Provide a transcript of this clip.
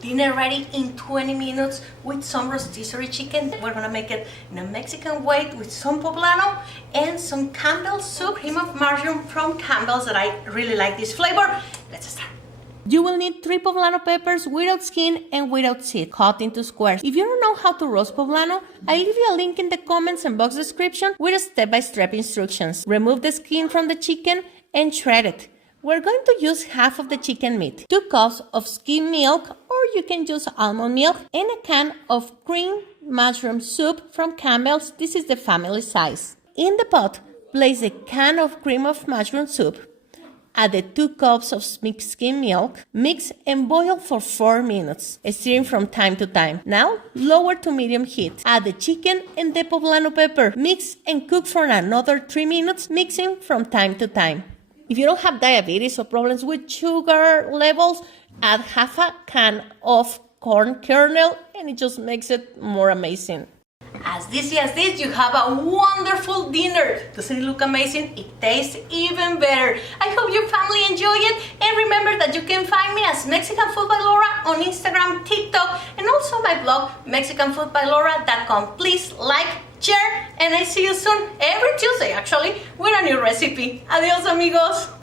dinner ready in 20 minutes with some rotisserie chicken. We're gonna make it in a Mexican way with some poblano and some Campbell's soup, cream of mushroom from Campbell's that I really like this flavor. Let's start. You will need 3 poblano peppers without skin and without seed, cut into squares. If you don't know how to roast poblano, I leave you a link in the comments and box description with step-by-step instructions. Remove the skin from the chicken and shred it. We're going to use half of the chicken meat, 2 cups of skim milk, or you can use almond milk, and a can of cream mushroom soup from Campbell's. This is the family size. In the pot, place a can of cream of mushroom soup. Add the 2 cups of mixed skim milk, mix and boil for 4 minutes, stirring from time to time. Now, lower to medium heat. Add the chicken and the poblano pepper. Mix and cook for another 3 minutes, mixing from time to time. If you don't have diabetes or problems with sugar levels, add half a can of corn kernel and it just makes it more amazing. As this, you have a wonderful dinner. Doesn't it look amazing? It tastes even better. I hope your family enjoy it. And remember that you can find me as Mexican Food by Laura on Instagram, TikTok, and also my blog, MexicanFoodByLaura.com. Please like, share, and I see you soon, every Tuesday actually, with a new recipe. Adios, amigos.